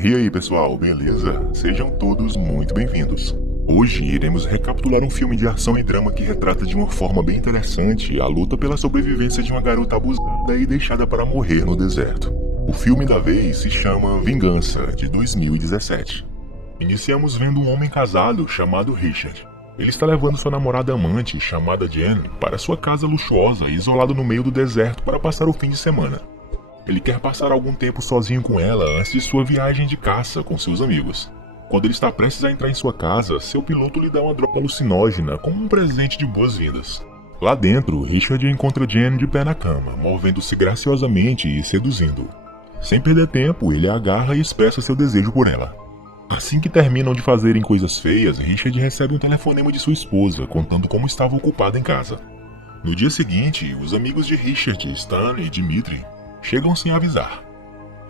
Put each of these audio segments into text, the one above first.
E aí pessoal, beleza? Sejam todos muito bem-vindos. Hoje iremos recapitular um filme de ação e drama que retrata de uma forma bem interessante a luta pela sobrevivência de uma garota abusada e deixada para morrer no deserto. O filme da vez se chama Vingança, de 2017. Iniciamos vendo um homem casado chamado Richard. Ele está levando sua namorada amante, chamada Jen, para sua casa luxuosa, isolado no meio do deserto para passar o fim de semana. Ele quer passar algum tempo sozinho com ela antes de sua viagem de caça com seus amigos. Quando ele está prestes a entrar em sua casa, seu piloto lhe dá uma droga alucinógena como um presente de boas-vindas. Lá dentro, Richard encontra Jen de pé na cama, movendo-se graciosamente e seduzindo. Sem perder tempo, ele a agarra e expressa seu desejo por ela. Assim que terminam de fazerem coisas feias, Richard recebe um telefonema de sua esposa, contando como estava ocupada em casa. No dia seguinte, os amigos de Richard, Stan e Dimitri, chegam sem avisar.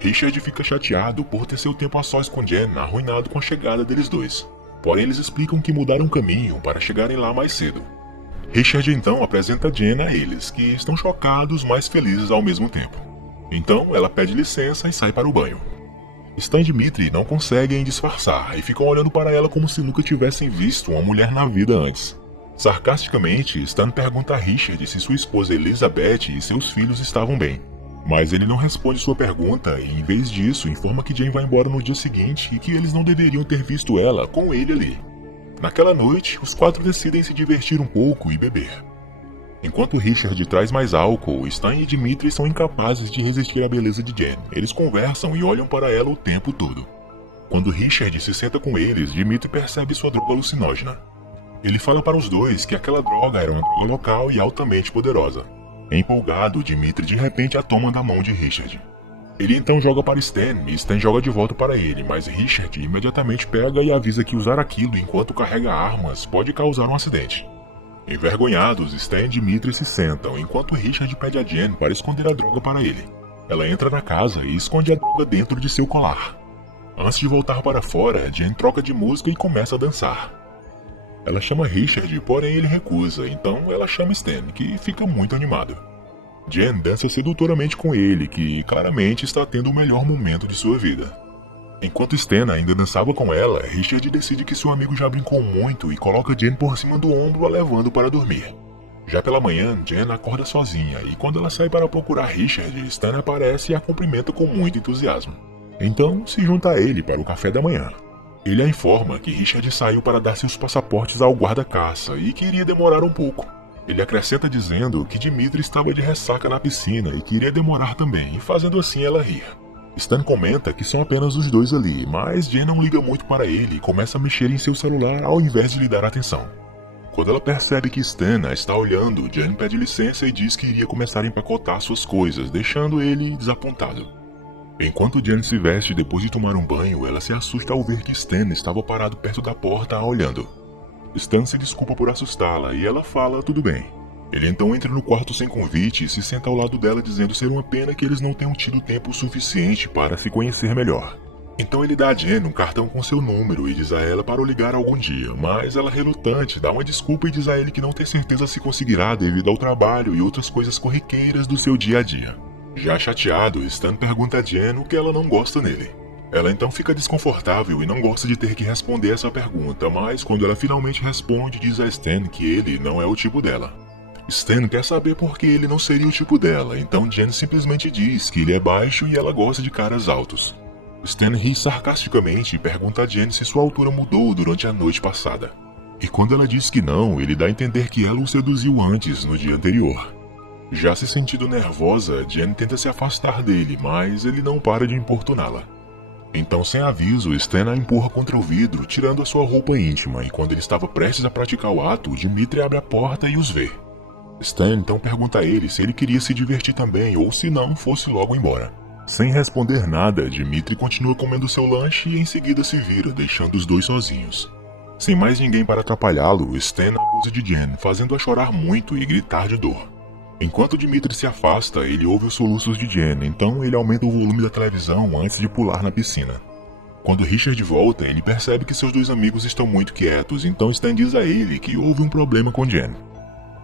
Richard fica chateado por ter seu tempo a sós com Jen arruinado com a chegada deles dois. Porém eles explicam que mudaram o caminho para chegarem lá mais cedo. Richard então apresenta Jen a eles, que estão chocados mas felizes ao mesmo tempo. Então ela pede licença e sai para o banho. Stan e Dimitri não conseguem disfarçar e ficam olhando para ela como se nunca tivessem visto uma mulher na vida antes. Sarcasticamente, Stan pergunta a Richard se sua esposa Elizabeth e seus filhos estavam bem. Mas ele não responde sua pergunta e, em vez disso, informa que Jen vai embora no dia seguinte e que eles não deveriam ter visto ela com ele ali. Naquela noite, os quatro decidem se divertir um pouco e beber. Enquanto Richard traz mais álcool, Stan e Dimitri são incapazes de resistir à beleza de Jen. Eles conversam e olham para ela o tempo todo. Quando Richard se senta com eles, Dimitri percebe sua droga alucinógena. Ele fala para os dois que aquela droga era uma droga local e altamente poderosa. Empolgado, Dimitri de repente a toma da mão de Richard. Ele então joga para Stan e Stan joga de volta para ele, mas Richard imediatamente pega e avisa que usar aquilo enquanto carrega armas pode causar um acidente. Envergonhados, Stan e Dimitri se sentam enquanto Richard pede a Jen para esconder a droga para ele. Ela entra na casa e esconde a droga dentro de seu colar. Antes de voltar para fora, Jen troca de música e começa a dançar. Ela chama Richard, porém ele recusa, então ela chama Stan, que fica muito animado. Jen dança sedutoramente com ele, que claramente está tendo o melhor momento de sua vida. Enquanto Stan ainda dançava com ela, Richard decide que seu amigo já brincou muito e coloca Jen por cima do ombro, a levando para dormir. Já pela manhã, Jen acorda sozinha e quando ela sai para procurar Richard, Stan aparece e a cumprimenta com muito entusiasmo. Então se junta a ele para o café da manhã. Ele a informa que Richard saiu para dar seus passaportes ao guarda-caça e que iria demorar um pouco. Ele acrescenta dizendo que Dimitri estava de ressaca na piscina e que iria demorar também, e fazendo assim ela rir. Stan comenta que são apenas os dois ali, mas Jen não liga muito para ele e começa a mexer em seu celular ao invés de lhe dar atenção. Quando ela percebe que Stan a está olhando, Jen pede licença e diz que iria começar a empacotar suas coisas, deixando ele desapontado. Enquanto Jen se veste depois de tomar um banho, ela se assusta ao ver que Stan estava parado perto da porta a olhando. Stan se desculpa por assustá-la e ela fala tudo bem. Ele então entra no quarto sem convite e se senta ao lado dela dizendo ser uma pena que eles não tenham tido tempo suficiente para se conhecer melhor. Então ele dá a Jen um cartão com seu número e diz a ela para o ligar algum dia, mas ela relutante dá uma desculpa e diz a ele que não tem certeza se conseguirá devido ao trabalho e outras coisas corriqueiras do seu dia a dia. Já chateado, Stan pergunta a Jen o que ela não gosta nele. Ela então fica desconfortável e não gosta de ter que responder essa pergunta, mas quando ela finalmente responde, diz a Stan que ele não é o tipo dela. Stan quer saber por que ele não seria o tipo dela, então Jen simplesmente diz que ele é baixo e ela gosta de caras altos. Stan ri sarcasticamente e pergunta a Jen se sua altura mudou durante a noite passada. E quando ela diz que não, ele dá a entender que ela o seduziu antes, no dia anterior. Já se sentindo nervosa, Jen tenta se afastar dele, mas ele não para de importuná-la. Então, sem aviso, Stan a empurra contra o vidro, tirando a sua roupa íntima, e quando ele estava prestes a praticar o ato, Dimitri abre a porta e os vê. Stan então pergunta a ele se ele queria se divertir também ou se não, fosse logo embora. Sem responder nada, Dimitri continua comendo seu lanche e em seguida se vira, deixando os dois sozinhos. Sem mais ninguém para atrapalhá-lo, Stan abusa de Jen, fazendo-a chorar muito e gritar de dor. Enquanto Dimitri se afasta, ele ouve os soluços de Jen, então ele aumenta o volume da televisão antes de pular na piscina. Quando Richard volta, ele percebe que seus dois amigos estão muito quietos, então Stan diz a ele que houve um problema com Jen.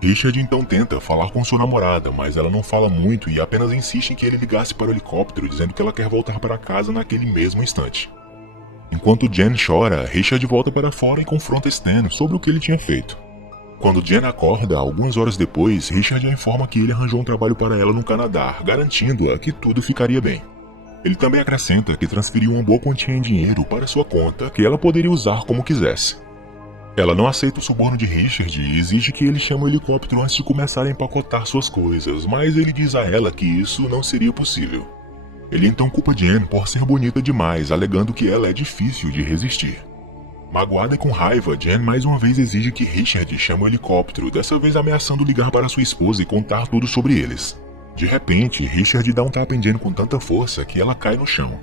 Richard então tenta falar com sua namorada, mas ela não fala muito e apenas insiste em que ele ligasse para o helicóptero, dizendo que ela quer voltar para casa naquele mesmo instante. Enquanto Jen chora, Richard volta para fora e confronta Stan sobre o que ele tinha feito. Quando Jen acorda, algumas horas depois, Richard a informa que ele arranjou um trabalho para ela no Canadá, garantindo-a que tudo ficaria bem. Ele também acrescenta que transferiu uma boa quantia em dinheiro para sua conta, que ela poderia usar como quisesse. Ela não aceita o suborno de Richard e exige que ele chame o helicóptero antes de começar a empacotar suas coisas, mas ele diz a ela que isso não seria possível. Ele então culpa Jen por ser bonita demais, alegando que ela é difícil de resistir. Magoada e com raiva, Jen mais uma vez exige que Richard chame o helicóptero, dessa vez ameaçando ligar para sua esposa e contar tudo sobre eles. De repente, Richard dá um tapa em Jen com tanta força que ela cai no chão.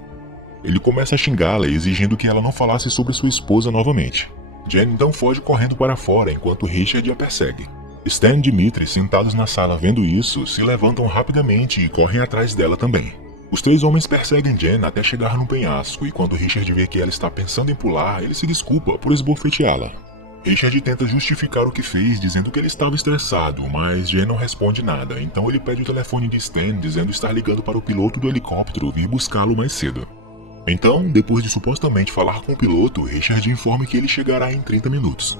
Ele começa a xingá-la, exigindo que ela não falasse sobre sua esposa novamente. Jen então foge correndo para fora enquanto Richard a persegue. Stan e Dmitri, sentados na sala vendo isso, se levantam rapidamente e correm atrás dela também. Os três homens perseguem Jen até chegar no penhasco e quando Richard vê que ela está pensando em pular, ele se desculpa por esbofeteá-la. Richard tenta justificar o que fez, dizendo que ele estava estressado, mas Jen não responde nada, então ele pede o telefone de Stan, dizendo estar ligando para o piloto do helicóptero vir buscá-lo mais cedo. Então, depois de supostamente falar com o piloto, Richard informa que ele chegará em 30 minutos.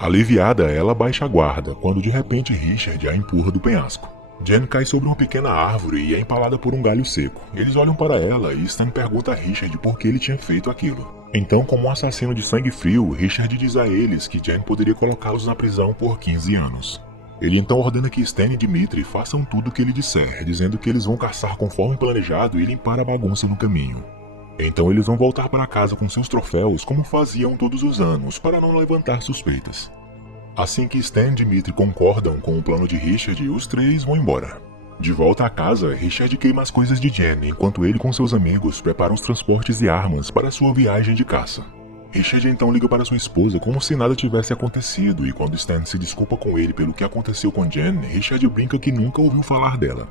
Aliviada, ela baixa a guarda, quando de repente Richard a empurra do penhasco. Jen cai sobre uma pequena árvore e é empalada por um galho seco. Eles olham para ela e Stan pergunta a Richard por que ele tinha feito aquilo. Então, como um assassino de sangue frio, Richard diz a eles que Jen poderia colocá-los na prisão por 15 anos. Ele então ordena que Stan e Dmitri façam tudo o que ele disser, dizendo que eles vão caçar conforme planejado e limpar a bagunça no caminho. Então eles vão voltar para casa com seus troféus como faziam todos os anos, para não levantar suspeitas. Assim que Stan e Dmitri concordam com o plano de Richard, os três vão embora. De volta à casa, Richard queima as coisas de Jen, enquanto ele com seus amigos preparam os transportes e armas para sua viagem de caça. Richard então liga para sua esposa como se nada tivesse acontecido e quando Stan se desculpa com ele pelo que aconteceu com Jen, Richard brinca que nunca ouviu falar dela.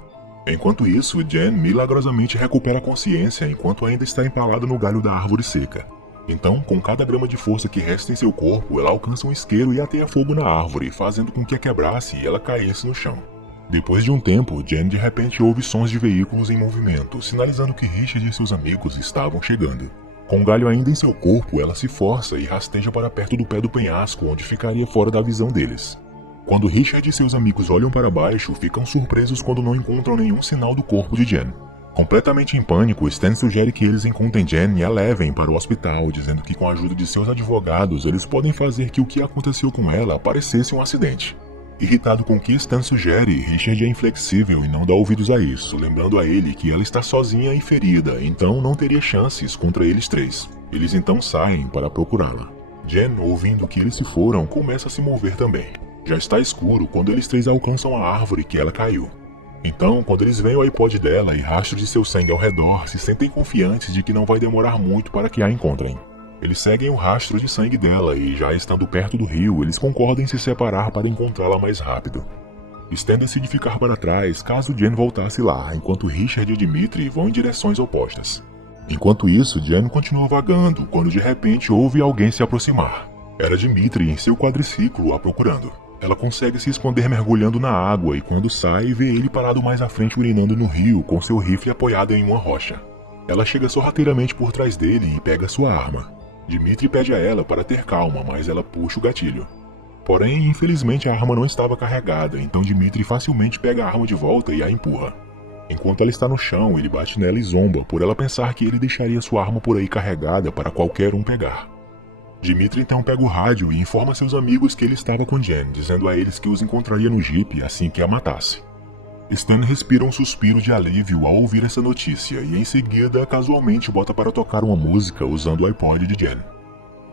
Enquanto isso, Jen milagrosamente recupera a consciência enquanto ainda está empalada no galho da árvore seca. Então, com cada grama de força que resta em seu corpo, ela alcança um isqueiro e ateia fogo na árvore, fazendo com que a quebrasse e ela caísse no chão. Depois de um tempo, Jen de repente ouve sons de veículos em movimento, sinalizando que Richard e seus amigos estavam chegando. Com o galho ainda em seu corpo, ela se força e rasteja para perto do pé do penhasco, onde ficaria fora da visão deles. Quando Richard e seus amigos olham para baixo, ficam surpresos quando não encontram nenhum sinal do corpo de Jen. Completamente em pânico, Stan sugere que eles encontrem Jen e a levem para o hospital, dizendo que com a ajuda de seus advogados, eles podem fazer que o que aconteceu com ela parecesse um acidente. Irritado com o que Stan sugere, Richard é inflexível e não dá ouvidos a isso, lembrando a ele que ela está sozinha e ferida, então não teria chances contra eles três. Eles então saem para procurá-la. Jen, ouvindo que eles se foram, começa a se mover também. Já está escuro quando eles três alcançam a árvore que ela caiu. Então, quando eles veem o iPod dela e rastros de seu sangue ao redor, se sentem confiantes de que não vai demorar muito para que a encontrem. Eles seguem o rastro de sangue dela e, já estando perto do rio, eles concordam em se separar para encontrá-la mais rápido. Stan decide ficar para trás caso Jen voltasse lá, enquanto Richard e Dmitri vão em direções opostas. Enquanto isso, Jen continua vagando, quando de repente ouve alguém se aproximar. Era Dmitri em seu quadriciclo a procurando. Ela consegue se esconder mergulhando na água e quando sai, vê ele parado mais à frente urinando no rio com seu rifle apoiado em uma rocha. Ela chega sorrateiramente por trás dele e pega sua arma. Dmitri pede a ela para ter calma, mas ela puxa o gatilho. Porém, infelizmente a arma não estava carregada, então Dmitri facilmente pega a arma de volta e a empurra. Enquanto ela está no chão, ele bate nela e zomba por ela pensar que ele deixaria sua arma por aí carregada para qualquer um pegar. Dmitri então pega o rádio e informa seus amigos que ele estava com Jen, dizendo a eles que os encontraria no jipe assim que a matasse. Stan respira um suspiro de alívio ao ouvir essa notícia e em seguida casualmente bota para tocar uma música usando o iPod de Jen.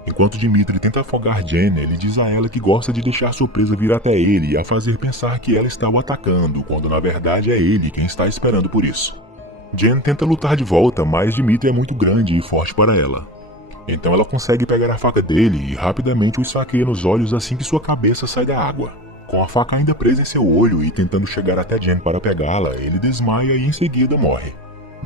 Enquanto Dmitri tenta afogar Jen, ele diz a ela que gosta de deixar sua presa vir até ele e a fazer pensar que ela está o atacando, quando na verdade é ele quem está esperando por isso. Jen tenta lutar de volta, mas Dmitri é muito grande e forte para ela. Então ela consegue pegar a faca dele e rapidamente o esfaqueia nos olhos assim que sua cabeça sai da água. Com a faca ainda presa em seu olho e tentando chegar até Jen para pegá-la, ele desmaia e em seguida morre.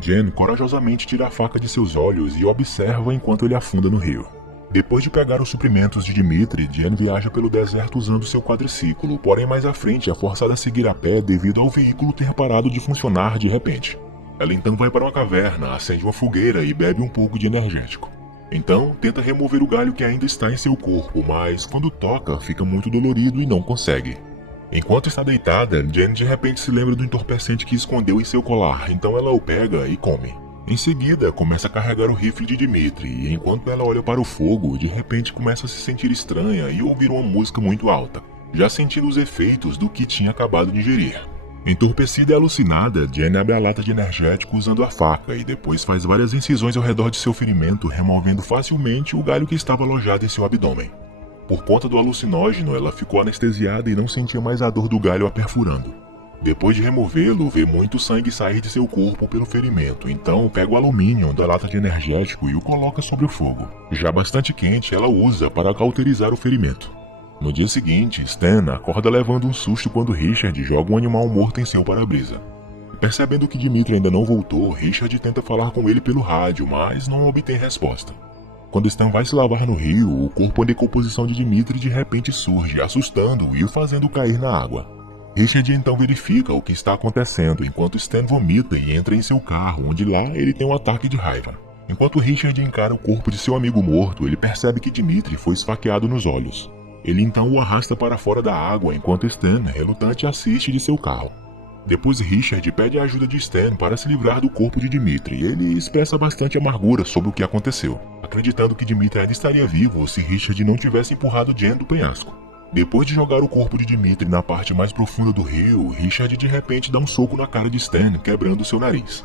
Jen corajosamente tira a faca de seus olhos e observa enquanto ele afunda no rio. Depois de pegar os suprimentos de Dimitri, Jen viaja pelo deserto usando seu quadriciclo, porém mais à frente é forçada a seguir a pé devido ao veículo ter parado de funcionar de repente. Ela então vai para uma caverna, acende uma fogueira e bebe um pouco de energético. Então, tenta remover o galho que ainda está em seu corpo, mas quando toca, fica muito dolorido e não consegue. Enquanto está deitada, Jen de repente se lembra do entorpecente que escondeu em seu colar, então ela o pega e come. Em seguida, começa a carregar o rifle de Dimitri, e enquanto ela olha para o fogo, de repente começa a se sentir estranha e ouvir uma música muito alta, já sentindo os efeitos do que tinha acabado de ingerir. Entorpecida e alucinada, Jen abre a lata de energético usando a faca e depois faz várias incisões ao redor de seu ferimento, removendo facilmente o galho que estava alojado em seu abdômen. Por conta do alucinógeno, ela ficou anestesiada e não sentia mais a dor do galho a perfurando. Depois de removê-lo, vê muito sangue sair de seu corpo pelo ferimento, então pega o alumínio da lata de energético e o coloca sobre o fogo. Já bastante quente, ela usa para cauterizar o ferimento. No dia seguinte, Stan acorda levando um susto quando Richard joga um animal morto em seu para-brisa. Percebendo que Dimitri ainda não voltou, Richard tenta falar com ele pelo rádio, mas não obtém resposta. Quando Stan vai se lavar no rio, o corpo em decomposição de Dimitri de repente surge, assustando-o e o fazendo cair na água. Richard então verifica o que está acontecendo, enquanto Stan vomita e entra em seu carro, onde lá ele tem um ataque de raiva. Enquanto Richard encara o corpo de seu amigo morto, ele percebe que Dimitri foi esfaqueado nos olhos. Ele então o arrasta para fora da água, enquanto Stan, relutante, assiste de seu carro. Depois Richard pede a ajuda de Stan para se livrar do corpo de Dimitri. Ele expressa bastante amargura sobre o que aconteceu, acreditando que Dimitri ainda estaria vivo se Richard não tivesse empurrado Jen do penhasco. Depois de jogar o corpo de Dimitri na parte mais profunda do rio, Richard de repente dá um soco na cara de Stan, quebrando seu nariz.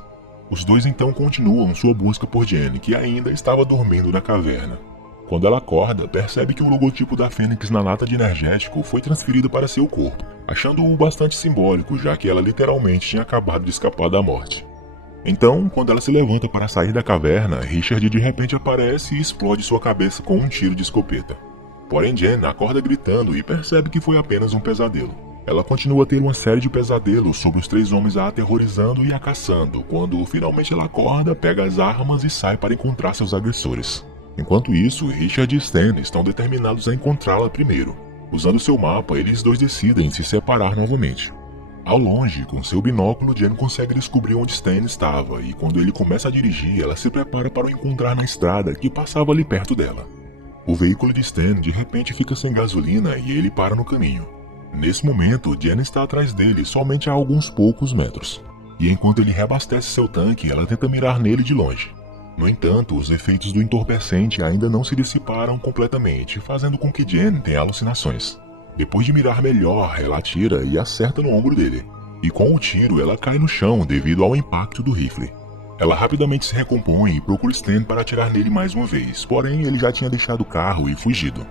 Os dois então continuam sua busca por Jen, que ainda estava dormindo na caverna. Quando ela acorda, percebe que o logotipo da Fênix na lata de energético foi transferido para seu corpo, achando-o bastante simbólico, já que ela literalmente tinha acabado de escapar da morte. Então, quando ela se levanta para sair da caverna, Richard de repente aparece e explode sua cabeça com um tiro de escopeta. Porém, Jen acorda gritando e percebe que foi apenas um pesadelo. Ela continua a ter uma série de pesadelos sobre os três homens a aterrorizando e a caçando. Quando finalmente ela acorda, pega as armas e sai para encontrar seus agressores. Enquanto isso, Richard e Stan estão determinados a encontrá-la primeiro. Usando seu mapa, eles dois decidem se separar novamente. Ao longe, com seu binóculo, Jen consegue descobrir onde Stan estava, e quando ele começa a dirigir, ela se prepara para o encontrar na estrada que passava ali perto dela. O veículo de Stan de repente fica sem gasolina e ele para no caminho. Nesse momento, Jen está atrás dele somente a alguns poucos metros. E enquanto ele reabastece seu tanque, ela tenta mirar nele de longe. No entanto, os efeitos do entorpecente ainda não se dissiparam completamente, fazendo com que Jen tenha alucinações. Depois de mirar melhor, ela atira e acerta no ombro dele. E com o tiro, ela cai no chão devido ao impacto do rifle. Ela rapidamente se recompõe e procura Stan para atirar nele mais uma vez, porém ele já tinha deixado o carro e fugido.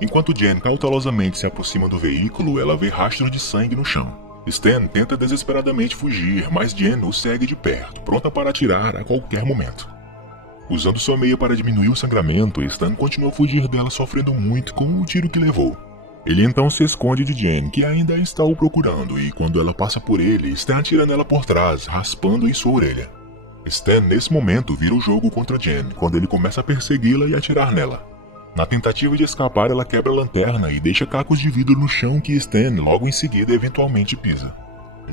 Enquanto Jen cautelosamente se aproxima do veículo, ela vê rastros de sangue no chão. Stan tenta desesperadamente fugir, mas Jen o segue de perto, pronta para atirar a qualquer momento. Usando sua meia para diminuir o sangramento, Stan continua a fugir dela sofrendo muito com o tiro que levou. Ele então se esconde de Jen, que ainda está o procurando, e quando ela passa por ele, Stan atira nela por trás, raspando em sua orelha. Stan nesse momento vira o jogo contra Jen, quando ele começa a persegui-la e atirar nela. Na tentativa de escapar, ela quebra a lanterna e deixa cacos de vidro no chão que Stan logo em seguida eventualmente pisa.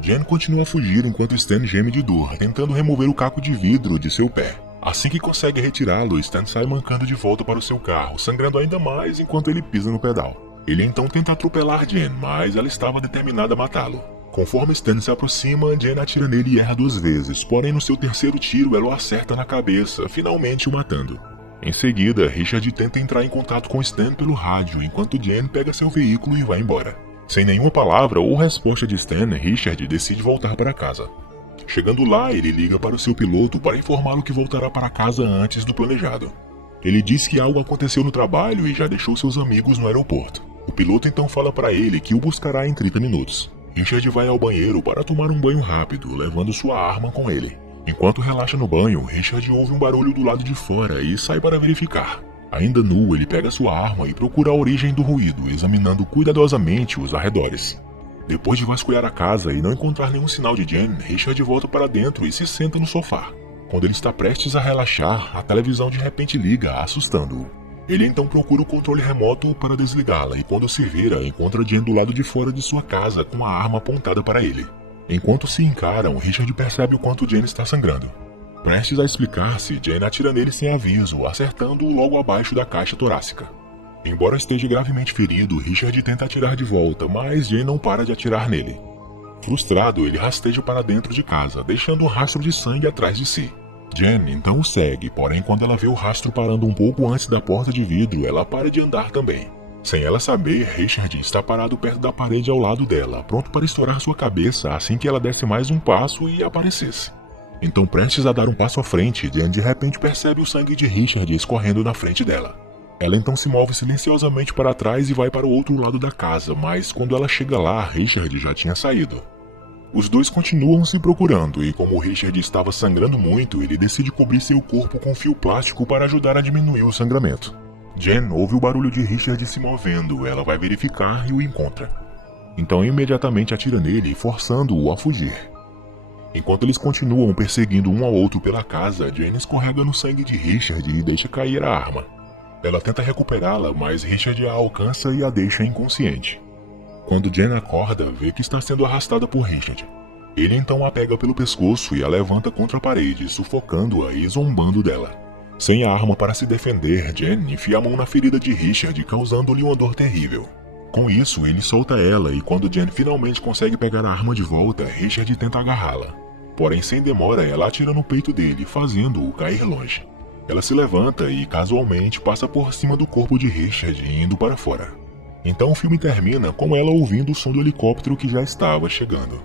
Jen continua a fugir enquanto Stan geme de dor, tentando remover o caco de vidro de seu pé. Assim que consegue retirá-lo, Stan sai mancando de volta para o seu carro, sangrando ainda mais enquanto ele pisa no pedal. Ele então tenta atropelar Jen, mas ela estava determinada a matá-lo. Conforme Stan se aproxima, Jen atira nele e erra 2 vezes, porém no seu terceiro tiro ela o acerta na cabeça, finalmente o matando. Em seguida, Richard tenta entrar em contato com Stan pelo rádio, enquanto Jen pega seu veículo e vai embora. Sem nenhuma palavra ou resposta de Stan, Richard decide voltar para casa. Chegando lá, ele liga para o seu piloto para informá-lo que voltará para casa antes do planejado. Ele diz que algo aconteceu no trabalho e já deixou seus amigos no aeroporto. O piloto então fala para ele que o buscará em 30 minutos. Richard vai ao banheiro para tomar um banho rápido, levando sua arma com ele. Enquanto relaxa no banho, Richard ouve um barulho do lado de fora e sai para verificar. Ainda nu, ele pega sua arma e procura a origem do ruído, examinando cuidadosamente os arredores. Depois de vasculhar a casa e não encontrar nenhum sinal de Jen, Richard volta para dentro e se senta no sofá. Quando ele está prestes a relaxar, a televisão de repente liga, assustando-o. Ele então procura o controle remoto para desligá-la e quando se vira, encontra Jen do lado de fora de sua casa com a arma apontada para ele. Enquanto se encaram, Richard percebe o quanto Jen está sangrando. Prestes a explicar-se, Jen atira nele sem aviso, acertando-o logo abaixo da caixa torácica. Embora esteja gravemente ferido, Richard tenta atirar de volta, mas Jen não para de atirar nele. Frustrado, ele rasteja para dentro de casa, deixando um rastro de sangue atrás de si. Jen então o segue, porém quando ela vê o rastro parando um pouco antes da porta de vidro, ela para de andar também. Sem ela saber, Richard está parado perto da parede ao lado dela, pronto para estourar sua cabeça assim que ela desse mais um passo e aparecesse. Então, prestes a dar um passo à frente, Jen de repente percebe o sangue de Richard escorrendo na frente dela. Ela então se move silenciosamente para trás e vai para o outro lado da casa, mas quando ela chega lá, Richard já tinha saído. Os dois continuam se procurando e como Richard estava sangrando muito, ele decide cobrir seu corpo com fio plástico para ajudar a diminuir o sangramento. Jen ouve o barulho de Richard se movendo, ela vai verificar e o encontra. Então imediatamente atira nele, forçando-o a fugir. Enquanto eles continuam perseguindo um ao outro pela casa, Jen escorrega no sangue de Richard e deixa cair a arma. Ela tenta recuperá-la, mas Richard a alcança e a deixa inconsciente. Quando Jen acorda, vê que está sendo arrastada por Richard. Ele então a pega pelo pescoço e a levanta contra a parede, sufocando-a e zombando dela. Sem a arma para se defender, Jen enfia a mão na ferida de Richard, causando-lhe uma dor terrível. Com isso, ele solta ela e quando Jen finalmente consegue pegar a arma de volta, Richard tenta agarrá-la. Porém, sem demora, ela atira no peito dele, fazendo-o cair longe. Ela se levanta e, casualmente, passa por cima do corpo de Richard, indo para fora. Então o filme termina com ela ouvindo o som do helicóptero que já estava chegando.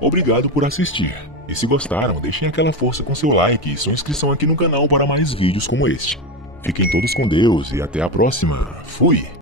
Obrigado por assistir. E se gostaram, deixem aquela força com seu like e sua inscrição aqui no canal para mais vídeos como este. Fiquem todos com Deus e até a próxima. Fui!